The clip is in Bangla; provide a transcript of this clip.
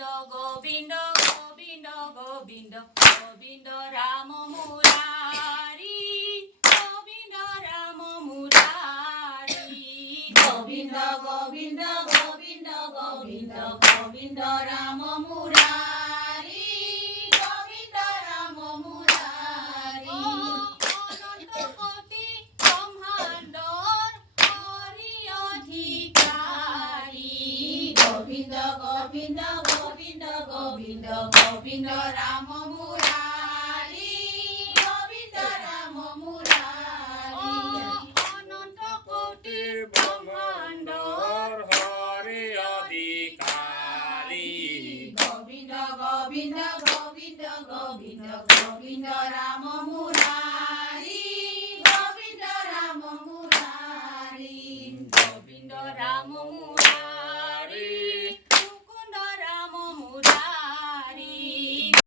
গোবিন্দ গোবিন্দ গোবিন্দ গোবিন্দ রাম মুরারি গোবিন্দ রাম মুরারি গোবিন্দ গোবিন্দ গোবিন্দ গোবিন্দ গোবিন্দ রাম মুরারি গোবিন্দ রাম মুরারি অনন্ত কোটি ব্রহ্মাণ্ডর হরি অধিকারী গোবিন্দ গোবিন্দ গোবিন্দ গোবিন্দ গোবিন্দ রাম মুরারি গোবিন্দ রাম মুরারি অনন্ত কোটি ব্রহ্মাণ্ডর হরি অধিকারী গোবিন্দ গোবিন্দ গোবিন্দ গোবিন্দ গোবিন্দ রাম